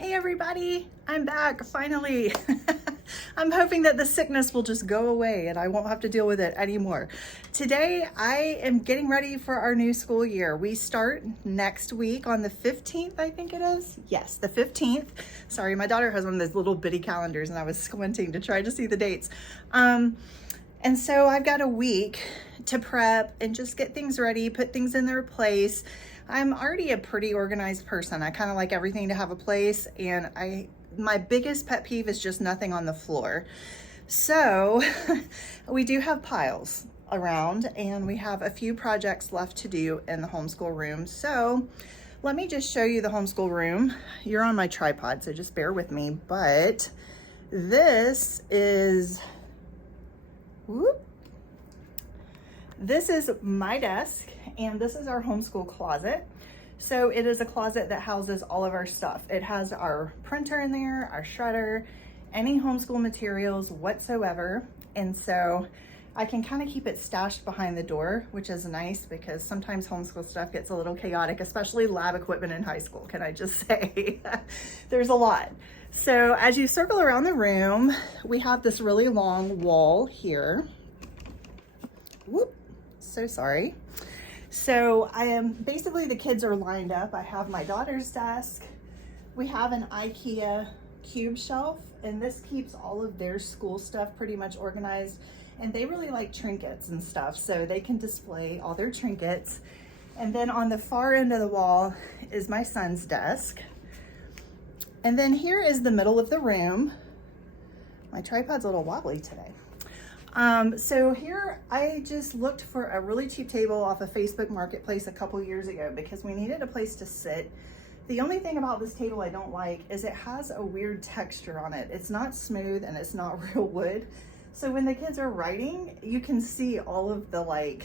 Hey everybody, I'm back finally. I'm hoping that the sickness will just go away and I won't have to deal with it anymore. Today I am getting ready for our new school year. We start next week on the 15th, I think it is. Yes, the 15th. Sorry, my daughter has one of those little bitty calendars and I was squinting to try to see the dates. And so I've got a week to prep and just get things ready, put things in their place. I'm already a pretty organized person. I kind of like everything to have a place, and my biggest pet peeve is just nothing on the floor. So we do have piles around and we have a few projects left to do in the homeschool room. So let me just show you the homeschool room. You're on my tripod, so just bear with me. But this is, this is my desk, and this is our homeschool closet. So it is a closet that houses all of our stuff. It has our printer in there, our shredder, any homeschool materials whatsoever. And so I can kind of keep it stashed behind the door, which is nice because sometimes homeschool stuff gets a little chaotic, especially lab equipment in high school, can I just say? There's a lot. So as you circle around the room, we have this really long wall here. Whoop, so sorry. So basically the kids are lined up. I have my daughter's desk. We have an IKEA cube shelf, and this keeps all of their school stuff pretty much organized. And they really like trinkets and stuff, so they can display all their trinkets. And then on the far end of the wall is my son's desk. And then here is the middle of the room. My tripod's a little wobbly today. So here I just looked for a really cheap table off of Facebook Marketplace a couple years ago because we needed a place to sit. The only thing about this table I don't like is it has a weird texture on it. It's not smooth and it's not real wood. So when the kids are writing, you can see all of the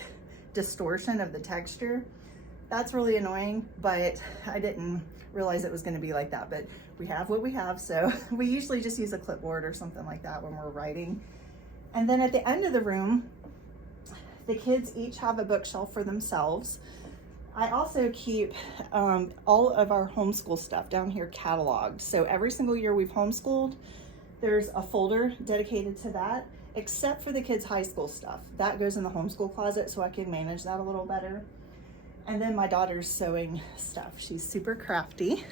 distortion of the texture. That's really annoying, but I didn't realize it was going to be like that. But we have what we have, so we usually just use a clipboard or something like that when we're writing. And then at the end of the room, the kids each have a bookshelf for themselves. I also keep all of our homeschool stuff down here cataloged. So every single year we've homeschooled, there's a folder dedicated to that, except for the kids' high school stuff. That goes in the homeschool closet so I can manage that a little better. And then my daughter's sewing stuff. She's super crafty.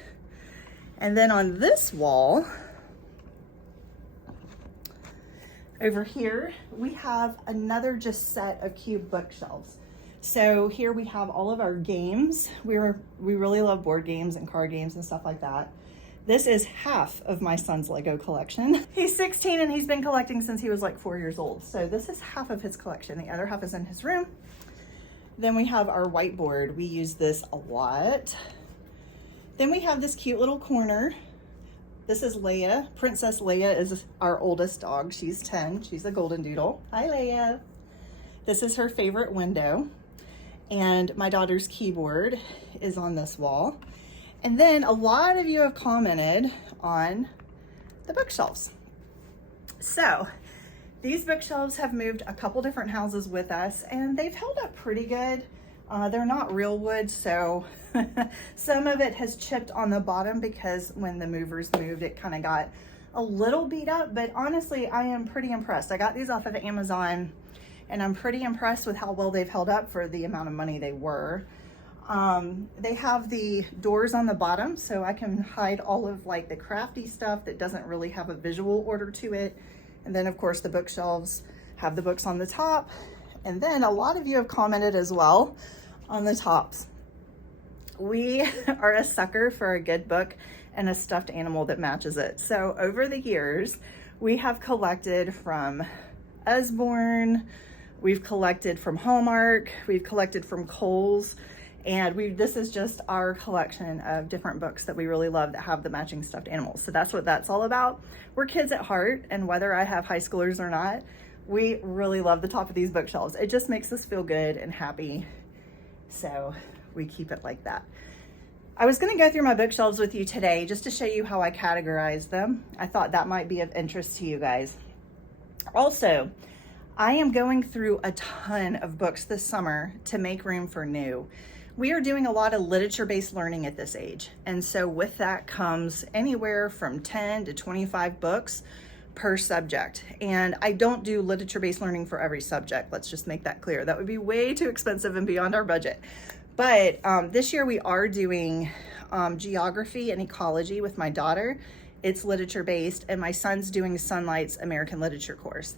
And then on this wall, over here, we have another just set of cube bookshelves. So here we have all of our games. We really love board games and card games and stuff like that. This is half of my son's Lego collection. He's 16 and he's been collecting since he was like 4 years old. So this is half of his collection. The other half is in his room. Then we have our whiteboard. We use this a lot. Then we have this cute little corner. This is Leia. Princess Leia is our oldest dog. She's 10. She's a golden doodle. Hi, Leia. This is her favorite window. And my daughter's keyboard is on this wall. And then a lot of you have commented on the bookshelves. So these bookshelves have moved a couple different houses with us and they've held up pretty good. They're not real wood, so some of it has chipped on the bottom because when the movers moved, it kind of got a little beat up, but honestly, I am pretty impressed. I got these off of Amazon and I'm pretty impressed with how well they've held up for the amount of money they were. They have the doors on the bottom, so I can hide all of the crafty stuff that doesn't really have a visual order to it. And then of course the bookshelves have the books on the top. And then a lot of you have commented as well on the tops. We are a sucker for a good book and a stuffed animal that matches it. So over the years, we have collected from Usborne, we've collected from Hallmark, we've collected from Kohl's, and this is just our collection of different books that we really love that have the matching stuffed animals. So that's what that's all about. We're kids at heart, and whether I have high schoolers or not, we really love the top of these bookshelves. It just makes us feel good and happy. So we keep it like that. I was gonna go through my bookshelves with you today just to show you how I categorize them. I thought that might be of interest to you guys. Also, I am going through a ton of books this summer to make room for new. we are doing a lot of literature-based learning at this age. And so with that comes anywhere from 10 to 25 books per subject. And I don't do literature-based learning for every subject. Let's just make that clear. That would be way too expensive and beyond our budget. But this year we are doing geography and ecology with my daughter. It's literature-based, and my son's doing Sunlight's American Literature course.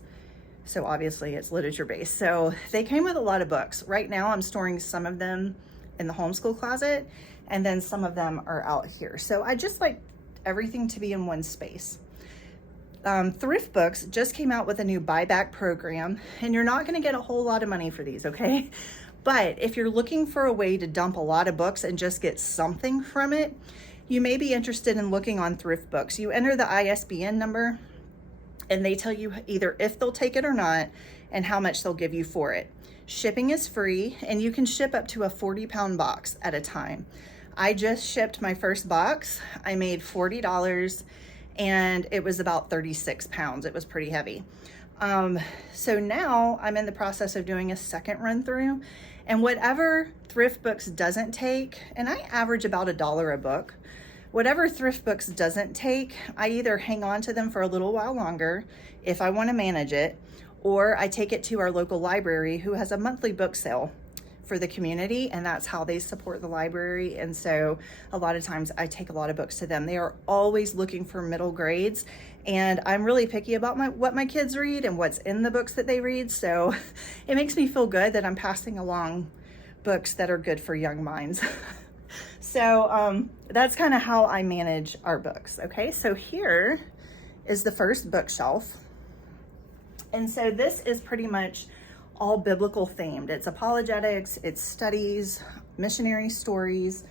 So obviously it's literature-based. So they came with a lot of books. Right now I'm storing some of them in the homeschool closet, and then some of them are out here. So I just like everything to be in one space. Thrift Books just came out with a new buyback program, and you're not gonna get a whole lot of money for these, okay? But if you're looking for a way to dump a lot of books and just get something from it, you may be interested in looking on Thrift Books. You enter the ISBN number, and they tell you either if they'll take it or not and how much they'll give you for it. Shipping is free, and you can ship up to a 40-pound box at a time. I just shipped my first box. I made $40, and it was about 36 pounds. It was pretty heavy. So now I'm in the process of doing a second run through, and whatever Thrift Books doesn't take, and I average about $1 a book, whatever Thrift Books doesn't take, I either hang on to them for a little while longer if I want to manage it, or I take it to our local library, who has a monthly book sale for the community, and that's how they support the library. And so a lot of times I take a lot of books to them. They are always looking for middle grades, and I'm really picky about what my kids read and what's in the books that they read. So it makes me feel good that I'm passing along books that are good for young minds. So that's kind of how I manage our books. Okay, so here is the first bookshelf. And so this is pretty much all biblical themed. It's apologetics, it's studies, missionary stories.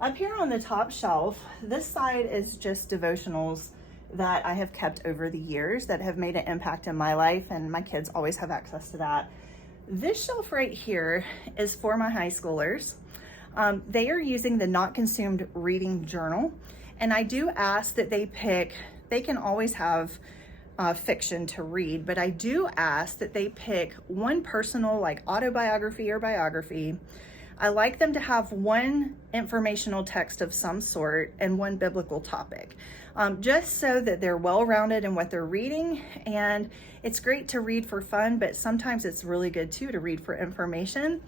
Up here on the top shelf, this side is just devotionals that I have kept over the years that have made an impact in my life, and my kids always have access to that. This shelf right here is for my high schoolers. They are using the Not Consumed Reading Journal, and I do ask that they can always have fiction to read, but I do ask that they pick one personal, like autobiography or biography. I like them to have one informational text of some sort and one biblical topic, just so that they're well-rounded in what they're reading. And it's great to read for fun, but sometimes it's really good too to read for information.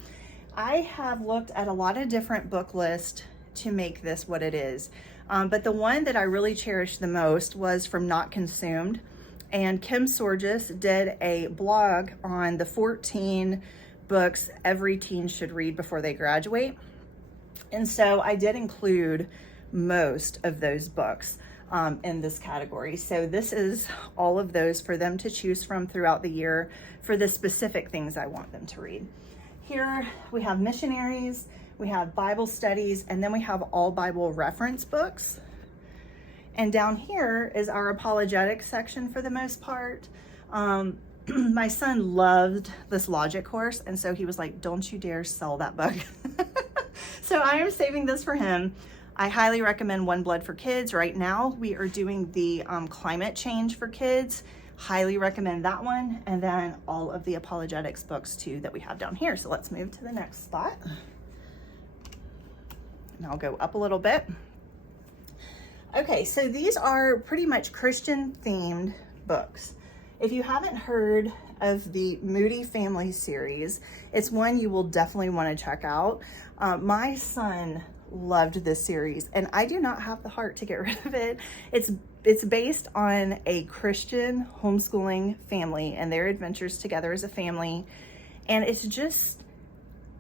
I have looked at a lot of different book lists to make this what it is, but the one that I really cherished the most was from Not Consumed. And Kim Sorges did a blog on the 14 books every teen should read before they graduate. And so I did include most of those books in this category. So this is all of those for them to choose from throughout the year for the specific things I want them to read. Here we have missionaries, we have Bible studies, and then we have all Bible reference books. And down here is our apologetics section for the most part. My son loved this logic course, and so he was like, don't you dare sell that book. So I am saving this for him. I highly recommend One Blood for Kids. Right now we are doing the climate change for kids. Highly recommend that one. And then all of the apologetics books too that we have down here. So let's move to the next spot. And I'll go up a little bit. Okay, so these are pretty much Christian themed books. If you haven't heard of the Moody Family series, it's one you will definitely want to check out. My son loved this series, and I do not have the heart to get rid of it. It's based on a Christian homeschooling family and their adventures together as a family. And it's just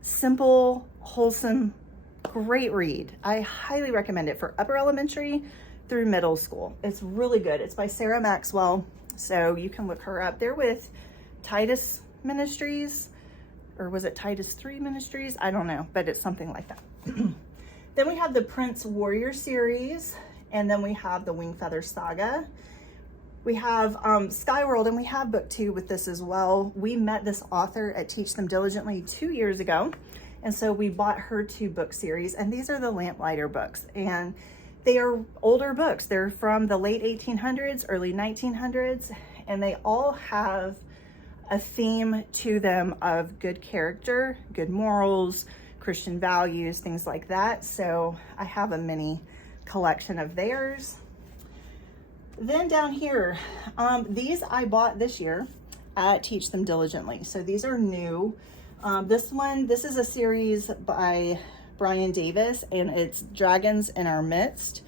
simple, wholesome, great read. I highly recommend it for upper elementary through middle school. It's really good. It's by Sarah Maxwell, so you can look her up. They're with Titus Ministries, or was it Titus 3 Ministries? I don't know, but it's something like that. Then we have the Prince Warrior series, and then we have the Wingfeather Saga. We have Skyworld, and we have book 2 with this as well. We met this author at Teach Them Diligently 2 years ago, and so we bought her 2 book series, and these are the Lamplighter books, and they are older books. They're from the late 1800s, early 1900s, and they all have a theme to them of good character, good morals, Christian values, things like that. So I have a mini collection of theirs. Then down here, these I bought this year at Teach Them Diligently. So these are new. This is a series by Brian Davis, and it's Dragons in Our Midst.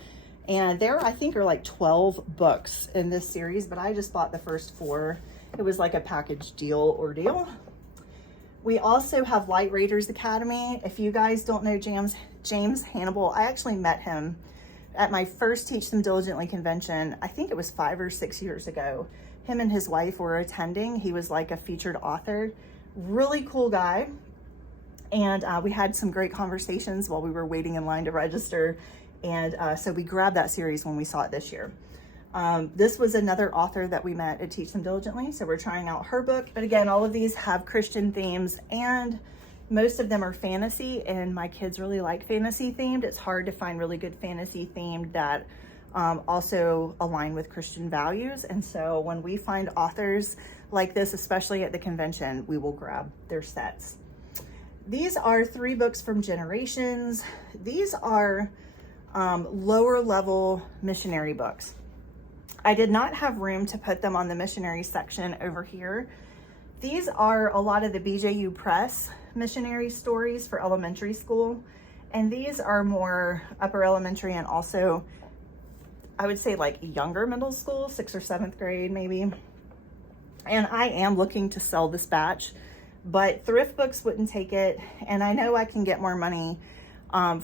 And there, I think, are like 12 books in this series, but I just bought the first 4. It was like a package deal ordeal. We also have Light Raiders Academy. If you guys don't know James Hannibal, I actually met him at my first Teach Them Diligently convention. I think it was 5 or 6 years ago. Him and his wife were attending. He was like a featured author. Really cool guy. And we had some great conversations while we were waiting in line to register. And so we grabbed that series when we saw it this year. This was another author that we met at Teach Them Diligently. So we're trying out her book. But again, all of these have Christian themes, and most of them are fantasy, and my kids really like fantasy themed. It's hard to find really good fantasy themed that also align with Christian values. And so when we find authors like this, especially at the convention, we will grab their sets. These are 3 books from Generations. These are lower level missionary books. I did not have room to put them on the missionary section over here. These are a lot of the BJU Press missionary stories for elementary school. And these are more upper elementary, and also I would say like younger middle school, 6th or 7th grade maybe. And I am looking to sell this batch, but thrift books wouldn't take it. And I know I can get more money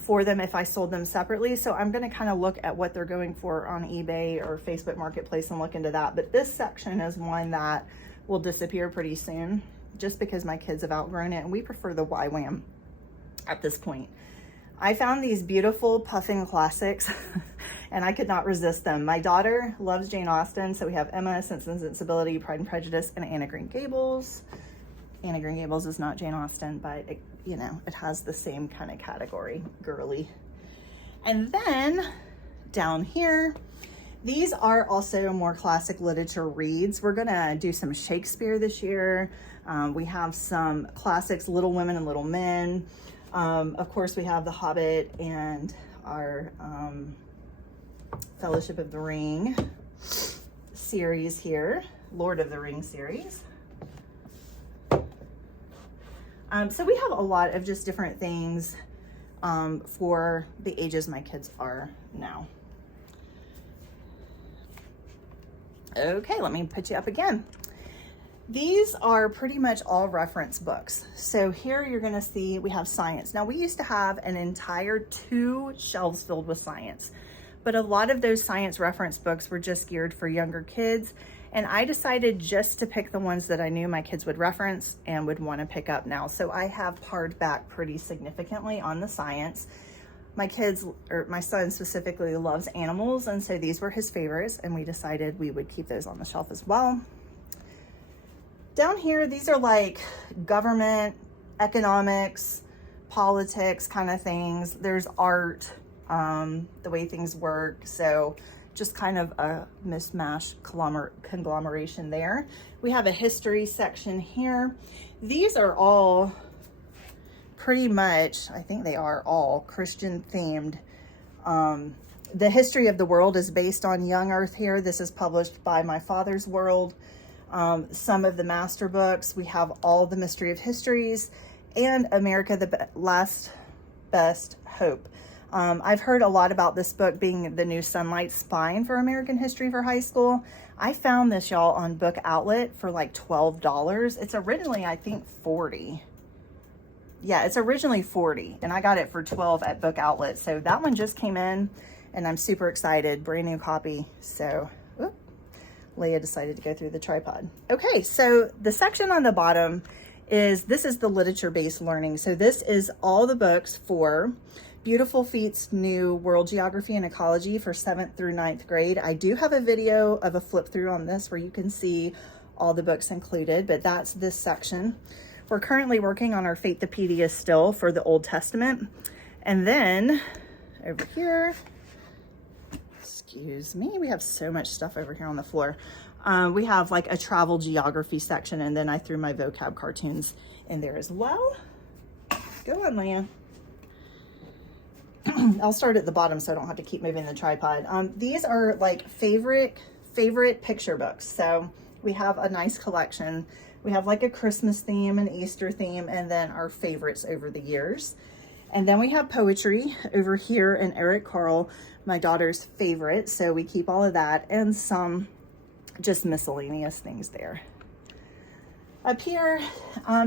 for them if I sold them separately. So I'm going to kind of look at what they're going for on eBay or Facebook Marketplace and look into that. But this section is one that will disappear pretty soon, just because my kids have outgrown it, and we prefer the YWAM at this point. I found these beautiful Puffin classics and I could not resist them. My daughter loves Jane Austen, so we have Emma, Sense and Sensibility, Pride and Prejudice, and Anne of Green Gables. Anne of Green Gables is not Jane Austen, but it, you know, it has the same kind of category, girly. And then down here, these are also more classic literature reads. We're gonna do some Shakespeare this year. We have some classics, Little Women and Little Men. Of course, we have The Hobbit and our Fellowship of the Ring series here, Lord of the Rings series. So we have a lot of just different things for the ages my kids are now. Okay, let me put you up again. These are pretty much all reference books. So here you're gonna see we have science. Now we used to have an entire 2 shelves filled with science, but a lot of those science reference books were just geared for younger kids. And I decided just to pick the ones that I knew my kids would reference and would wanna pick up now. So I have pared back pretty significantly on the science. My kids, or my son specifically, loves animals, and so these were his favorites, and we decided we would keep those on the shelf as well. Down here, these are like government, economics, politics kind of things. There's art, the way things work, so just kind of a mishmash conglomeration there. We have a history section here. These are all pretty much, I think they are all Christian themed. The History of the World is based on Young Earth here. This is published by My Father's World. Some of the master books, we have all the Mystery of Histories and America, the Last Best Hope. I've heard a lot about this book being the new Sunlight Spine for American history for high school. I found this, y'all, on Book Outlet for like $12. It's originally, I think, $40. Yeah, it's originally $40, and I got it for $12 at Book Outlet. So that one just came in, and I'm super excited. Brand new copy. So, whoop, Leia decided to go through the tripod. Okay, so the section on the bottom this is the literature-based learning. So this is all the books for Beautiful Feet's new World Geography and Ecology for 7th through 9th grade. I do have a video of a flip through on this where you can see all the books included, but that's this section. We're currently working on our Faithopedia still for the Old Testament. And then over here, excuse me, we have so much stuff over here on the floor. We have like a travel geography section, and then I threw my vocab cartoons in there as well. Go on, Leia. I'll start at the bottom so I don't have to keep moving the tripod. These are like favorite picture books. So we have a nice collection. We have like a Christmas theme, an Easter theme, and then our favorites over the years. And then we have poetry over here, and Eric Carle, my daughter's favorite. So we keep all of that and some just miscellaneous things there. Up here,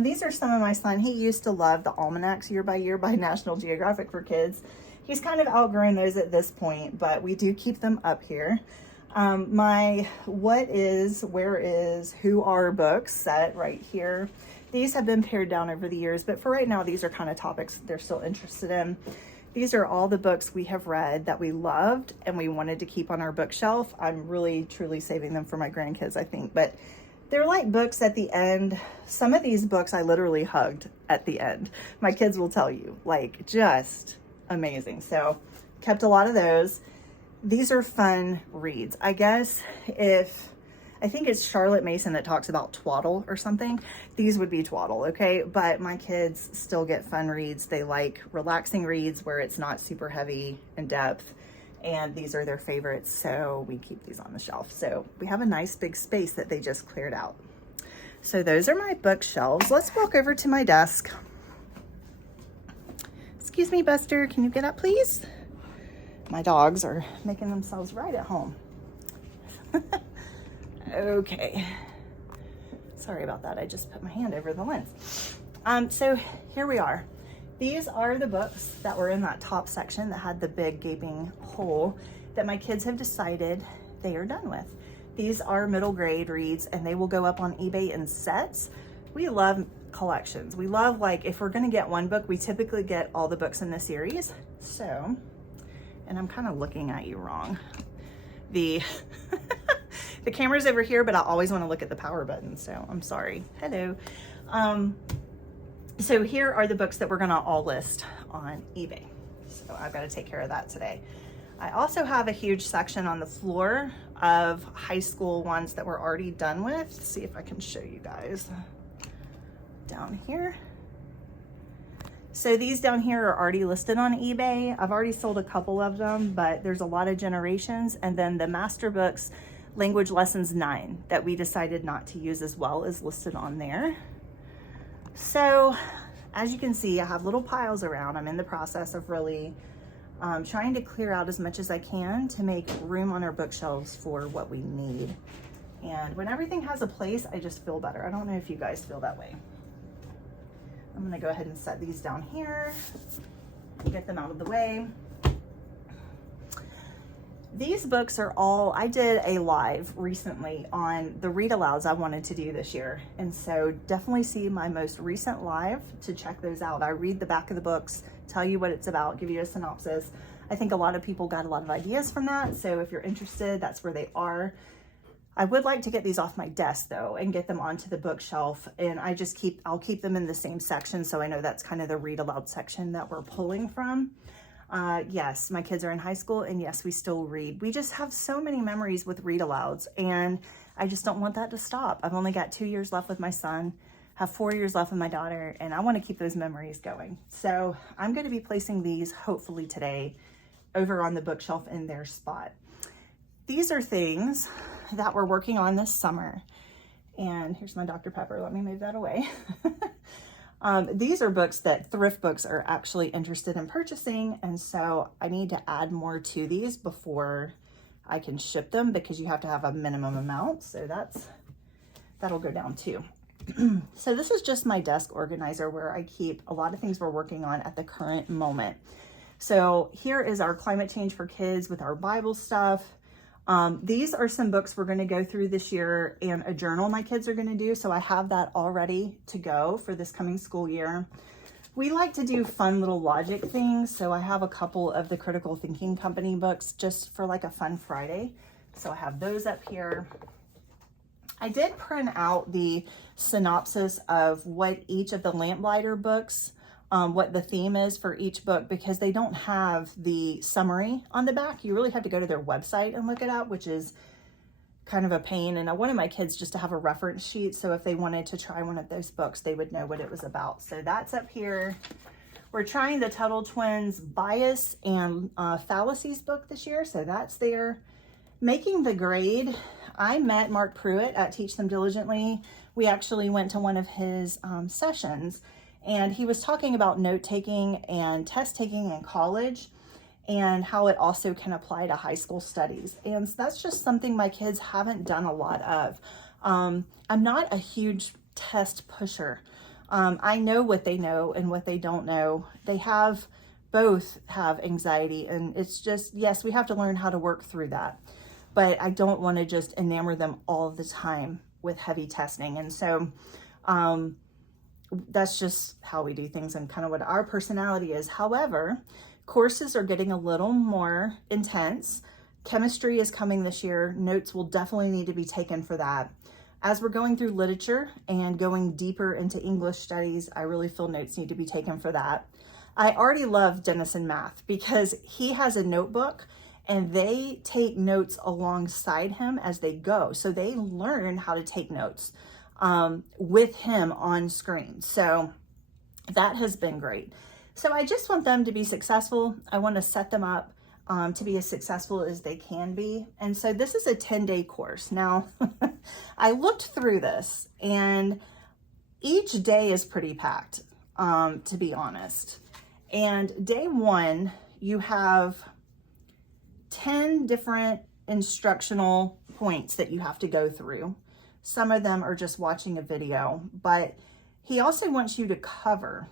these are some of my son. He used to love the almanacs year by year by National Geographic for kids. He's kind of outgrown those at this point, but we do keep them up here. My what is, where is, who are books set right here. These have been pared down over the years, but for right now, these are kind of topics they're still interested in. These are all the books we have read that we loved and we wanted to keep on our bookshelf. I'm really, truly saving them for my grandkids, I think, but they're like books at the end. Some of these books I literally hugged at the end. My kids will tell you, like, just amazing. So kept a lot of those. These are fun reads. I guess I think it's Charlotte Mason that talks about twaddle or something. These would be twaddle, okay? But my kids still get fun reads. They like relaxing reads where it's not super heavy in depth. And these are their favorites, so we keep these on the shelf. So we have a nice big space that they just cleared out. So those are my bookshelves. Let's walk over to my desk. Excuse me, Buster, can you get up, please? My dogs are making themselves right at home. Okay. Sorry about that. I just put my hand over the lens. So here we are. These are the books that were in that top section that had the big gaping hole that my kids have decided they are done with. These are middle grade reads and they will go up on eBay in sets. We love collections. We love, like, if we're gonna get one book, we typically get all the books in the series. So, and I'm kind of looking at you wrong. The the camera's over here, but I always want to look at the power button, so I'm sorry. Hello. So here are the books that we're gonna all list on eBay. So I've got to take care of that today. I also have a huge section on the floor of high school ones that we're already done with. Let's see if I can show you guys down here. So these down here are already listed on eBay. I've already sold a couple of them, but there's a lot of generations. And then the Master Books Language Lessons 9 that we decided not to use as well is listed on there. So as you can see, I have little piles around. I'm in the process of really trying to clear out as much as I can to make room on our bookshelves for what we need. And when everything has a place, I just feel better. I don't know if you guys feel that way. I'm gonna go ahead and set these down here, get them out of the way. These books are all, I did a live recently on the read alouds I wanted to do this year. And so definitely see my most recent live to check those out. I read the back of the books, tell you what it's about, give you a synopsis. I think a lot of people got a lot of ideas from that. So if you're interested, that's where they are. I would like to get these off my desk though and get them onto the bookshelf. And I'll keep them in the same section. So I know that's kind of the read aloud section that we're pulling from. Yes, my kids are in high school and yes, we still read. We just have so many memories with read alouds and I just don't want that to stop. I've only got 2 years left with my son, have 4 years left with my daughter, and I want to keep those memories going. So I'm going to be placing these hopefully today over on the bookshelf in their spot. These are things that we're working on this summer. And here's my Dr. Pepper. Let me move that away. These are books that Thrift Books are actually interested in purchasing. And so I need to add more to these before I can ship them because you have to have a minimum amount. So that'll go down too. So this is just my desk organizer where I keep a lot of things we're working on at the current moment. So here is our climate change for kids with our Bible stuff. These are some books we're going to go through this year and a journal my kids are going to do. So I have that all ready to go for this coming school year. We like to do fun little logic things. So I have a couple of the Critical Thinking Company books just for like a fun Friday. So I have those up here. I did print out the synopsis of what each of the Lamplighter books, what the theme is for each book, because they don't have the summary on the back. You really have to go to their website and look it up, which is kind of a pain. And I wanted my kids just to have a reference sheet, so if they wanted to try one of those books, they would know what it was about. So that's up here. We're trying the Tuttle Twins Bias and Fallacies book this year, so that's there. Making the grade, I met Mark Pruitt at Teach Them Diligently. We actually went to one of his sessions, and he was talking about note-taking and test-taking in college and how it also can apply to high school studies. And that's just something my kids haven't done a lot of. I'm not a huge test pusher. I know what they know and what they don't know. They both have anxiety, and it's just, yes, we have to learn how to work through that. But I don't want to just enamor them all the time with heavy testing. And so that's just how we do things and kind of what our personality is. However, courses are getting a little more intense. Chemistry is coming this year. Notes will definitely need to be taken for that. As we're going through literature and going deeper into English studies, I really feel notes need to be taken for that. I already love Denison Math because he has a notebook and they take notes alongside him as they go. So they learn how to take notes with him on screen. So that has been great. So I just want them to be successful. I want to set them up to be as successful as they can be. And so this is a 10-day course. Now, I looked through this and each day is pretty packed, to be honest. And day one, you have 10 different instructional points that you have to go through. Some of them are just watching a video, but he also wants you to cover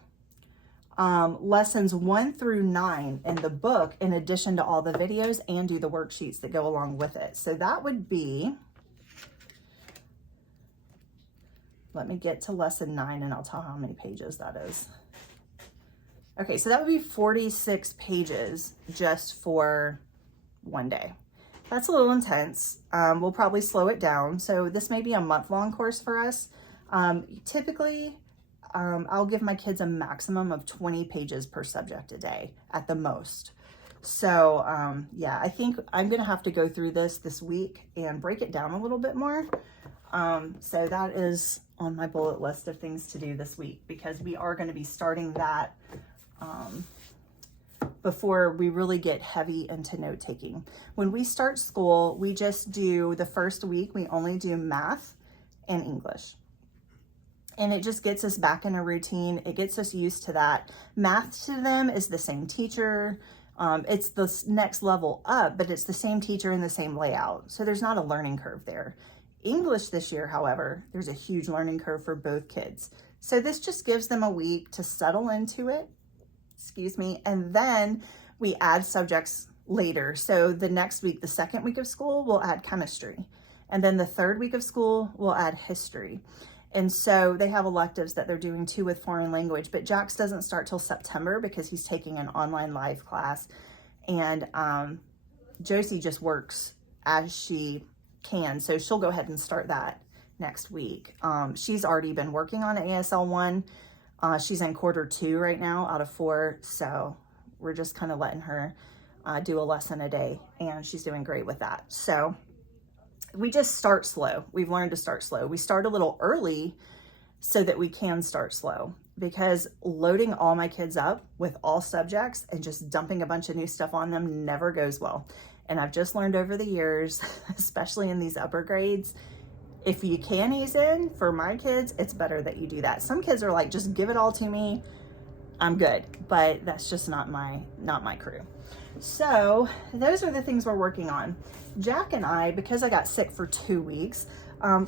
lessons 1 through 9 in the book, in addition to all the videos, and do the worksheets that go along with it. So that would be, let me get to lesson 9 and I'll tell how many pages that is. Okay, so that would be 46 pages just for one day. That's a little intense. We'll probably slow it down. So this may be a month-long course for us. Typically, I'll give my kids a maximum of 20 pages per subject a day at the most. So yeah, I think I'm gonna have to go through this week and break it down a little bit more. So that is on my bullet list of things to do this week, because we are gonna be starting that before we really get heavy into note taking. When we start school, we just do the first week, we only do math and English. And it just gets us back in a routine. It gets us used to that. Math to them is the same teacher. It's the next level up, but it's the same teacher and the same layout. So there's not a learning curve there. English this year, however, there's a huge learning curve for both kids. So this just gives them a week to settle into it, and then we add subjects later. So the next week, the second week of school, we'll add chemistry. And then the third week of school, we'll add history. And so they have electives that they're doing too with foreign language, but Jax doesn't start till September because he's taking an online live class. And Josie just works as she can. So she'll go ahead and start that next week. She's already been working on ASL 1. She's in quarter 2 right now out of 4. So we're just kind of letting her do a lesson a day, and she's doing great with that. So we just start slow. We've learned to start slow. We start a little early so that we can start slow, because loading all my kids up with all subjects and just dumping a bunch of new stuff on them never goes well. And I've just learned over the years, especially in these upper grades, if you can ease in, for my kids, it's better that you do that. Some kids are like, just give it all to me, I'm good. But that's just not my crew. So those are the things we're working on. Jack and I, because I got sick for 2 weeks,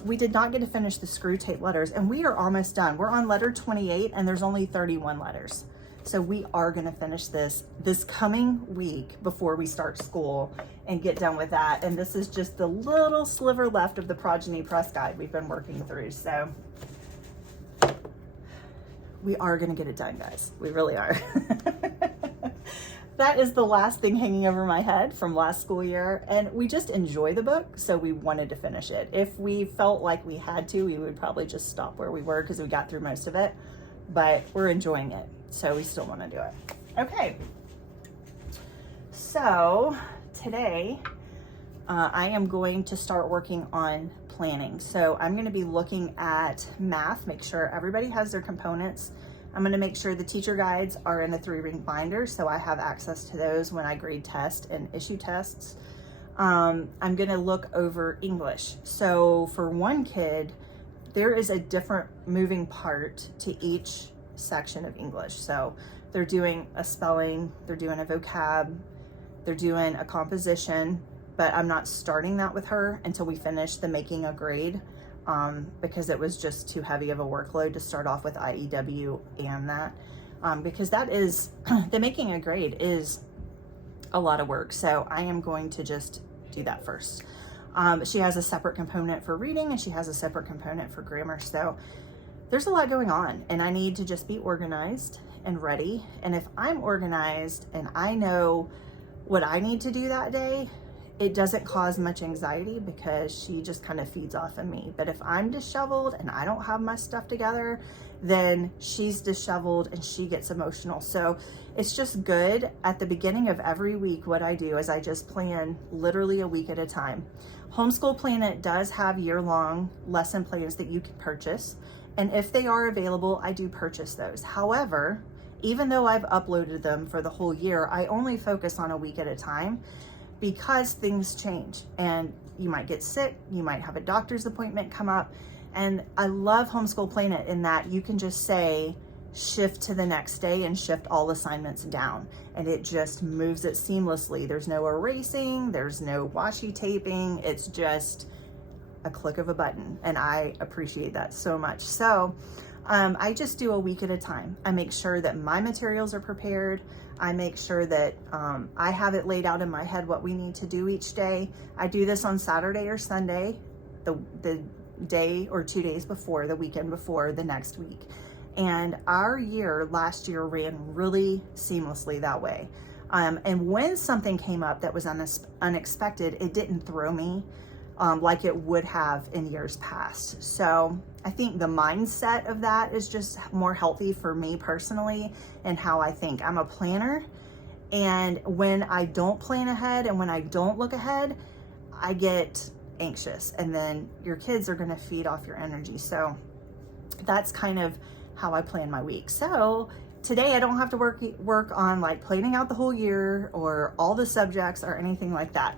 we did not get to finish the screw tape letters, and we are almost done. We're on letter 28 and there's only 31 letters. So we are gonna finish this coming week before we start school and get done with that. And this is just the little sliver left of the Progeny Press Guide we've been working through. So we are gonna get it done, guys. We really are. That is the last thing hanging over my head from last school year. And we just enjoy the book, so we wanted to finish it. If we felt like we had to, we would probably just stop where we were because we got through most of it. But we're enjoying it, so we still want to do it. Okay. So today, I am going to start working on planning. So I'm going to be looking at math, make sure everybody has their components. I'm gonna make sure the teacher guides are in a 3-ring binder so I have access to those when I grade test and issue tests. I'm gonna look over English. So for one kid, there is a different moving part to each section of English. So they're doing a spelling, they're doing a vocab, they're doing a composition, but I'm not starting that with her until we finish the making a grade, because it was just too heavy of a workload to start off with IEW and that, because that is, the making a grade is a lot of work. So I am going to just do that first. She has a separate component for reading and she has a separate component for grammar. So there's a lot going on and I need to just be organized and ready. And if I'm organized and I know what I need to do that day, it doesn't cause much anxiety because she just kind of feeds off of me. But if I'm disheveled and I don't have my stuff together, then she's disheveled and she gets emotional. So it's just good at the beginning of every week. What I do is I just plan literally a week at a time. Homeschool Planet does have year-long lesson plans that you can purchase. And if they are available, I do purchase those. However, even though I've uploaded them for the whole year, I only focus on a week at a time because things change and you might get sick, you might have a doctor's appointment come up. And I love Homeschool Planet in that you can just say, shift to the next day and shift all assignments down. And it just moves it seamlessly. There's no erasing, there's no washi taping. It's just a click of a button. And I appreciate that so much. So I just do a week at a time. I make sure that my materials are prepared. I make sure that I have it laid out in my head what we need to do each day. I do this on Saturday or Sunday, the day or 2 days before, the weekend before the next week. And our year last year ran really seamlessly that way. And when something came up that was unexpected, it didn't throw me like it would have in years past. So I think the mindset of that is just more healthy for me personally and how I think. I'm a planner, and when I don't plan ahead and when I don't look ahead, I get anxious, and then your kids are going to feed off your energy. So that's kind of how I plan my week. So today I don't have to work on like planning out the whole year or all the subjects or anything like that.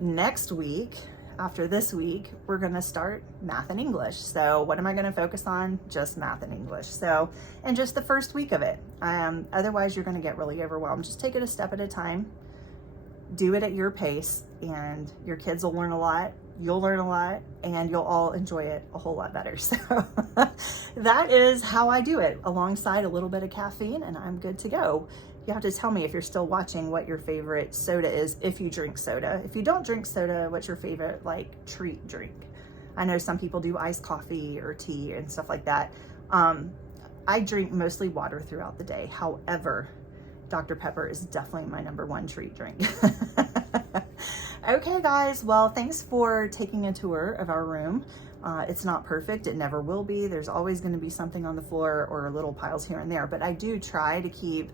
Next week, after this week, we're going to start math and English. So what am I going to focus on? Just math and English. So, and just the first week of it. Otherwise you're going to get really overwhelmed. Just take it a step at a time. Do it at your pace, and your kids will learn a lot. You'll learn a lot, and you'll all enjoy it a whole lot better. So that is how I do it, alongside a little bit of caffeine, and I'm good to go. You have to tell me, if you're still watching, what your favorite soda is if you drink soda. If you don't drink soda, what's your favorite like treat drink? I know some people do iced coffee or tea and stuff like that. I drink mostly water throughout the day. However, Dr. Pepper is definitely my #1 treat drink. Okay guys, well, thanks for taking a tour of our room. It's not perfect, it never will be. There's always going to be something on the floor or little piles here and there, but I do try to keep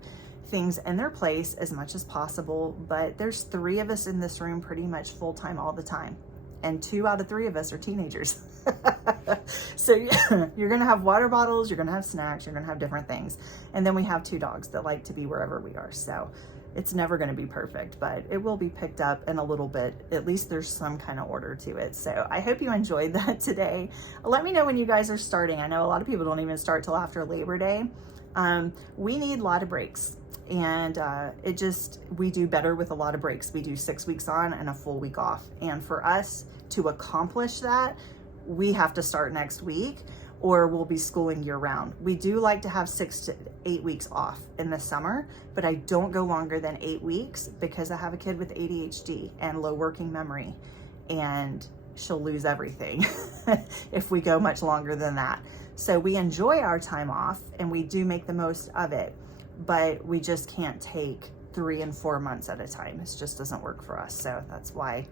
things in their place as much as possible. But there's 3 of us in this room pretty much full-time all the time, and 2 out of 3 of us are teenagers. So you're gonna have water bottles, you're gonna have snacks, you're gonna have different things, and then we have 2 dogs that like to be wherever we are. So it's never going to be perfect, but it will be picked up in a little bit. At least there's some kind of order to it. So I hope you enjoyed that today. Let me know when you guys are starting. I know a lot of people don't even start till after Labor Day. We need a lot of breaks, and we do better with a lot of breaks. We do 6 weeks on and a full week off. And for us to accomplish that, we have to start next week, or we'll be schooling year round. We do like to have 6 to 8 weeks off in the summer, but I don't go longer than 8 weeks because I have a kid with ADHD and low working memory, and she'll lose everything if we go much longer than that. So we enjoy our time off and we do make the most of it, but we just can't take 3 and 4 months at a time. It just doesn't work for us. So that's why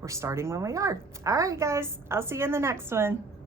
we're starting when we are. All right, guys, I'll see you in the next one.